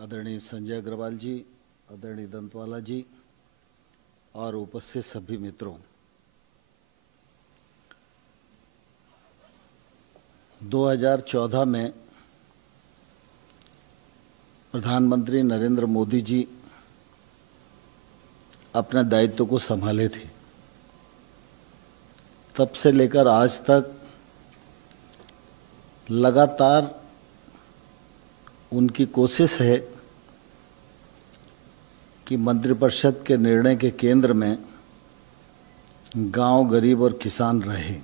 आदरणीय संजय अग्रवाल जी, आदरणीय दंतवाला जी और उपस्थित सभी मित्रों, 2014 में प्रधानमंत्री नरेंद्र मोदी जी अपने दायित्व को संभाले थे। तब से लेकर आज तक लगातार उनकी कोशिश है कि मंत्रिपरिषद के निर्णय के केंद्र में गांव, गरीब और किसान रहे।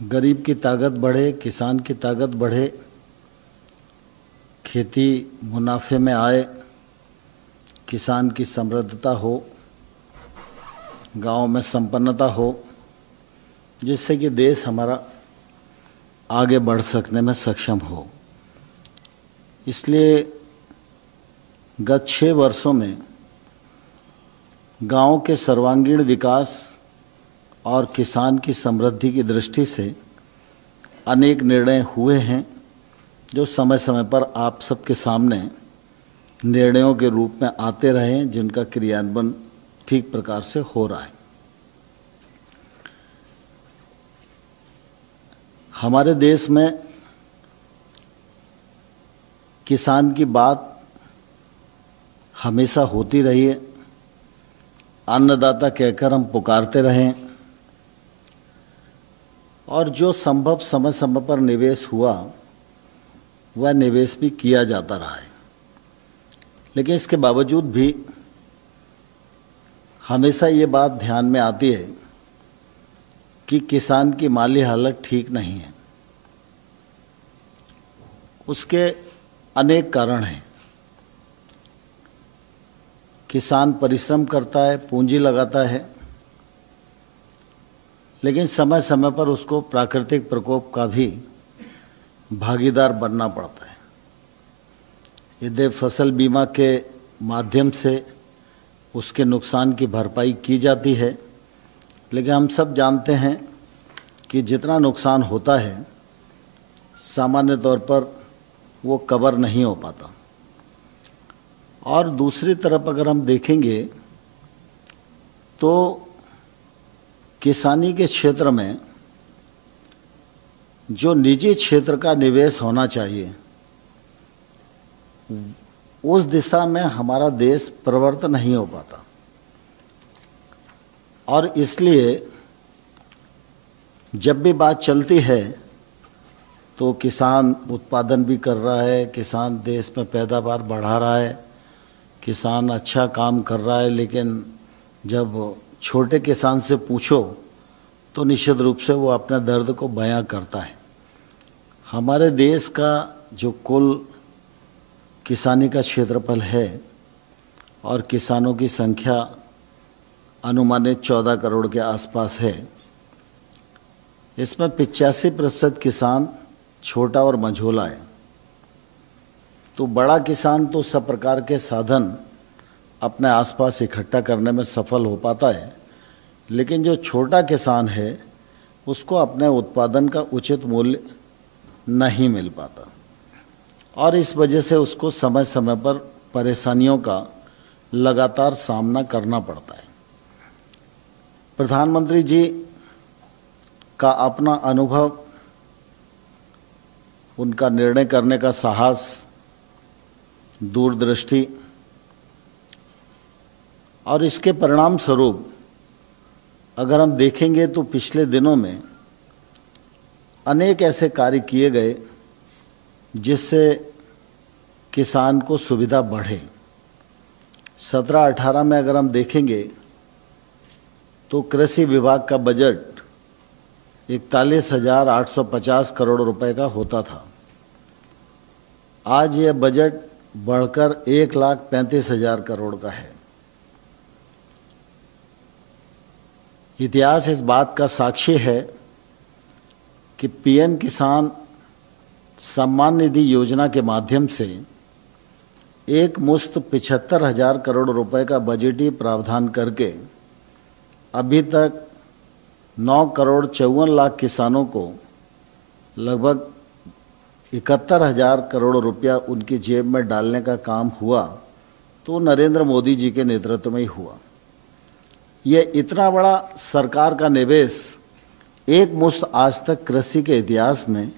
गरीब की ताकत बढ़े, किसान की ताकत बढ़े, खेती मुनाफे में आए, किसान की समृद्धता हो, गांव में संपन्नता हो, जिससे कि देश हमारा आगे बढ़ सकने में सक्षम हो। इसलिए गत 6 वर्षों में गांव के सर्वांगीण विकास और किसान की समृद्धि की दृष्टि से अनेक निर्णय हुए हैं, जो समय समय पर आप सबके सामने निर्णयों के रूप में आते रहे हैं, जिनका क्रियान्वयन ठीक प्रकार से हो रहा है। हमारे देश में किसान की बात हमेशा होती रही है। अन्नदाता कहकर हम पुकारते रहे और जो संभव समय समय पर निवेश हुआ वह निवेश भी किया जाता रहा है। लेकिन इसके बावजूद भी हमेशा ये बात ध्यान में आती है कि किसान की माली हालत ठीक नहीं है। उसके अनेक कारण हैं। किसान परिश्रम करता है, पूंजी लगाता है, लेकिन समय समय पर उसको प्राकृतिक प्रकोप का भी भागीदार बनना पड़ता है। यदि फसल बीमा के माध्यम से उसके नुकसान की भरपाई की जाती है, लेकिन हम सब जानते हैं कि जितना नुकसान होता है सामान्य तौर पर वो कवर नहीं हो पाता। और दूसरी तरफ अगर हम देखेंगे तो किसानी के क्षेत्र में जो निजी क्षेत्र का निवेश होना चाहिए, उस दिशा में हमारा देश प्रवृत्त नहीं हो पाता। और इसलिए जब भी बात चलती है तो किसान उत्पादन भी कर रहा है, किसान देश में पैदावार बढ़ा रहा है, किसान अच्छा काम कर रहा है, लेकिन जब छोटे किसान से पूछो तो निश्चित रूप से वो अपने दर्द को बयां करता है। हमारे देश का जो कुल किसानी का क्षेत्रफल है और किसानों की संख्या अनुमानित 14 करोड़ के आसपास है, इसमें 85% किसान छोटा और मझोला है। तो बड़ा किसान तो सब प्रकार के साधन अपने आसपास इकट्ठा करने में सफल हो पाता है, लेकिन जो छोटा किसान है उसको अपने उत्पादन का उचित मूल्य नहीं मिल पाता और इस वजह से उसको समय समय पर परेशानियों का लगातार सामना करना पड़ता है। प्रधानमंत्री जी का अपना अनुभव, उनका निर्णय करने का साहस, दूरदृष्टि और इसके परिणाम स्वरूप अगर हम देखेंगे तो पिछले दिनों में अनेक ऐसे कार्य किए गए जिससे किसान को सुविधा बढ़े। 17-18 में अगर हम देखेंगे तो कृषि विभाग का बजट 41,850 करोड़ रुपए का होता था। आज यह बजट बढ़कर 1,35,000 करोड़ का है। इतिहास इस बात का साक्षी है कि पीएम किसान सम्मान निधि योजना के माध्यम से एक मुश्त 75,000 करोड़ रुपए का बजटीय प्रावधान करके अभी तक 9 करोड़ 54 लाख किसानों को लगभग 71,000 करोड़ रुपया उनकी जेब में डालने का काम हुआ तो नरेंद्र मोदी जी के नेतृत्व में ही हुआ। ये इतना बड़ा सरकार का निवेश एक मुश्त आज तक कृषि के इतिहास में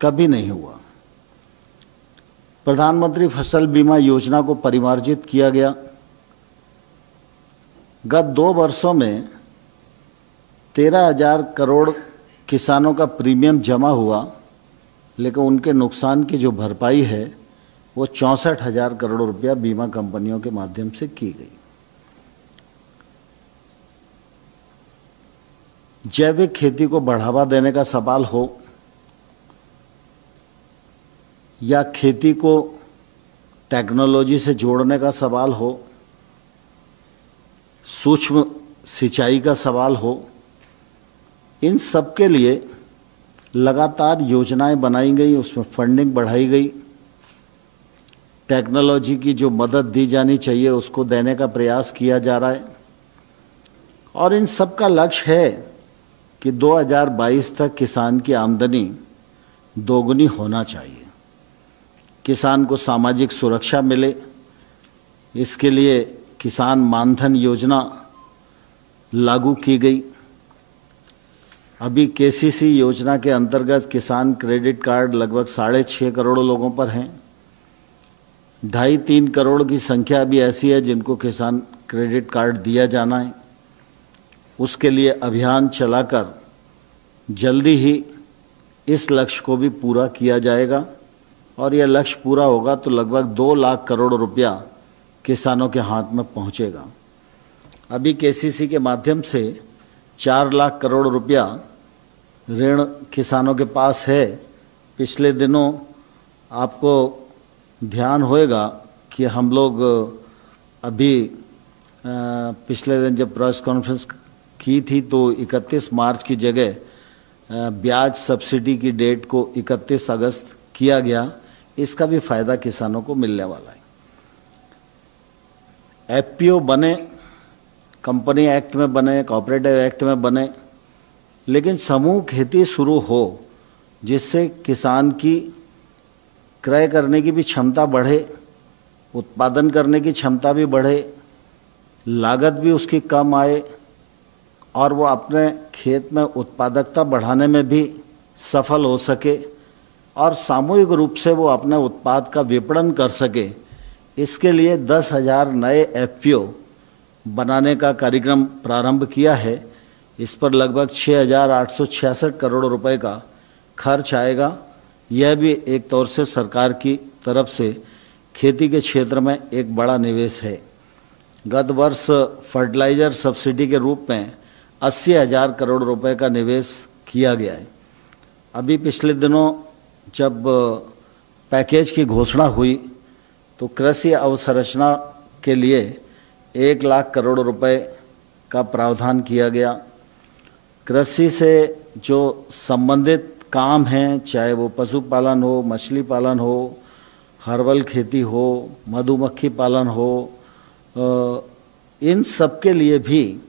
कभी नहीं हुआ। प्रधानमंत्री फसल बीमा योजना को परिमार्जित किया गया। गत 2 वर्षों में 13,000 करोड़ किसानों का प्रीमियम जमा हुआ, लेकिन उनके नुकसान की जो भरपाई है वो 64,000 करोड़ रुपया बीमा कंपनियों के माध्यम से की गई। जैविक खेती को बढ़ावा देने का सवाल हो या खेती को टेक्नोलॉजी से जोड़ने का सवाल हो, सूक्ष्म सिंचाई का सवाल हो, इन सब के लिए लगातार योजनाएं बनाई गई, उसमें फंडिंग बढ़ाई गई। टेक्नोलॉजी की जो मदद दी जानी चाहिए उसको देने का प्रयास किया जा रहा है और इन सब का लक्ष्य है कि 2022 तक किसान की आमदनी दोगुनी होना चाहिए, किसान को सामाजिक सुरक्षा मिले। इसके लिए किसान मानधन योजना लागू की गई। अभी केसीसी योजना के अंतर्गत किसान क्रेडिट कार्ड लगभग 6.5 करोड़ लोगों पर हैं। 2.5-3 करोड़ की संख्या अभी ऐसी है जिनको किसान क्रेडिट कार्ड दिया जाना है। उसके लिए अभियान चलाकर जल्दी ही इस लक्ष्य को भी पूरा किया जाएगा और यह लक्ष्य पूरा होगा तो लगभग 2 लाख करोड़ रुपया किसानों के हाथ में पहुंचेगा। अभी केसीसी के माध्यम से 4 लाख करोड़ रुपया ऋण किसानों के पास है। पिछले दिनों आपको ध्यान होएगा कि हम लोग अभी पिछले दिन जब प्रेस कॉन्फ्रेंस की थी तो 31 मार्च की जगह ब्याज सब्सिडी की डेट को 31 अगस्त किया गया। इसका भी फायदा किसानों को मिलने वाला है। एफपीओ बने, कंपनी एक्ट में बने, कोऑपरेटिव एक्ट में बने, लेकिन समूह खेती शुरू हो जिससे किसान की क्रय करने की भी क्षमता बढ़े, उत्पादन करने की क्षमता भी बढ़े, लागत भी उसकी कम आए और वो अपने खेत में उत्पादकता बढ़ाने में भी सफल हो सके और सामूहिक रूप से वो अपने उत्पाद का विपणन कर सके। इसके लिए 10,000 नए एफपीओ बनाने का कार्यक्रम प्रारंभ किया है। इस पर लगभग 6,866 करोड़ रुपए का खर्च आएगा। यह भी एक तौर से सरकार की तरफ से खेती के क्षेत्र में एक बड़ा निवेश है। गत वर्ष फर्टिलाइजर सब्सिडी के रूप में 80,000 करोड़ रुपए का निवेश किया गया है। अभी पिछले दिनों जब पैकेज की घोषणा हुई तो कृषि अवसंरचना के लिए 1 लाख करोड़ रुपए का प्रावधान किया गया। कृषि से जो संबंधित काम हैं, चाहे वो पशुपालन हो, मछली पालन हो, हर्बल खेती हो, मधुमक्खी पालन हो, इन सब के लिए भी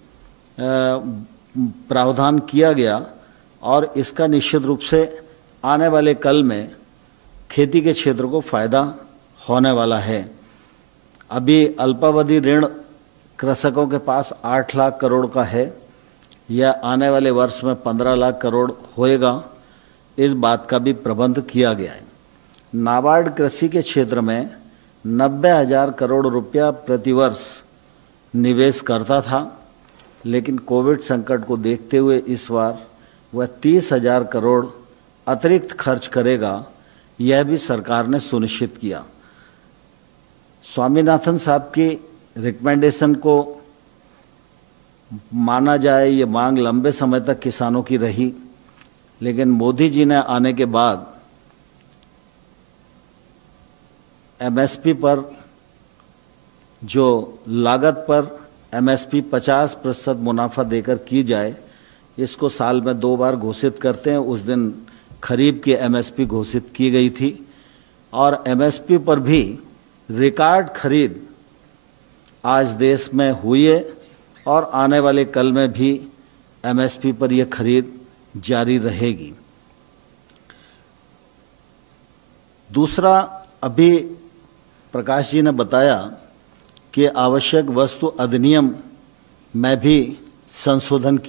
प्रावधान किया गया और इसका निश्चित रूप से आने वाले कल में खेती के क्षेत्र को फायदा होने वाला है। अभी अल्पावधि ऋण कृषकों के पास 8 लाख करोड़ का है, यह आने वाले वर्ष में 15 लाख करोड़ होएगा। इस बात का भी प्रबंध किया गया है। नाबार्ड कृषि के क्षेत्र में 90,000 करोड़ रुपया प्रतिवर्ष निवेश करता था, लेकिन कोविड संकट को देखते हुए इस बार वह 30,000 करोड़ अतिरिक्त खर्च करेगा, यह भी सरकार ने सुनिश्चित किया। स्वामीनाथन साहब की रिकमेंडेशन को माना जाए, ये मांग लंबे समय तक किसानों की रही, लेकिन मोदी जी ने आने के बाद एमएसपी पर जो लागत पर एमएसपी 50% मुनाफा देकर की जाए, इसको साल में 2 बार घोषित करते हैं। उस दिन खरीफ की एमएसपी घोषित की गई थी और एमएसपी पर भी रिकॉर्ड खरीद आज देश में हुई है और आने वाले कल में भी एमएसपी पर यह खरीद जारी रहेगी। दूसरा, अभी प्रकाश जी ने बताया कि आवश्यक वस्तु अधिनियम में भी संशोधन